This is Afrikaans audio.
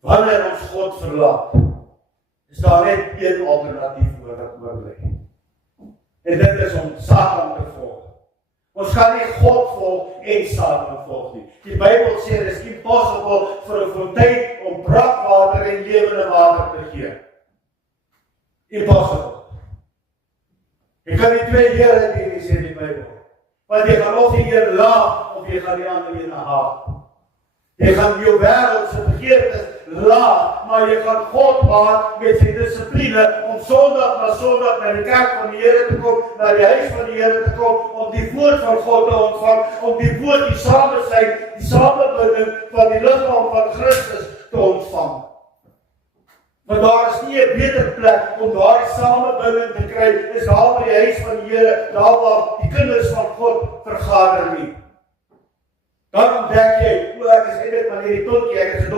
wanneer ons God verlaat, is daar net een alternatief wat oorbly. En dit is om Satan te volg. Ons gaan nie God volg en Satan volg nie. Die Bybel sê, dit is impossible vir 'n fontein om brakwater en lewende water te gee. Impossible. Jy kan nie twee here dien nie, sê die Bybel. Want jy gaan of die een laag, of jy gaan die ander een haat. Jy gaan jou wêreldse begeertes laag, maar jy gaan God haat met sy dissipline om Sondag na Sondag na die kerk van die Here te kom, na die huis van die Here te kom, om die woord van God te ontvang, om die woord, die samesyn, die samebinding van die liggaam van Christus te ontvang. Want daar is nie 'n beter plek om daardie samebinding te kry, is daar by die huis van die Here, daar waar die kinders van God vergader nie. Dan ontdek jy, ek is eintlik maar hierdie totjie, ek is 'n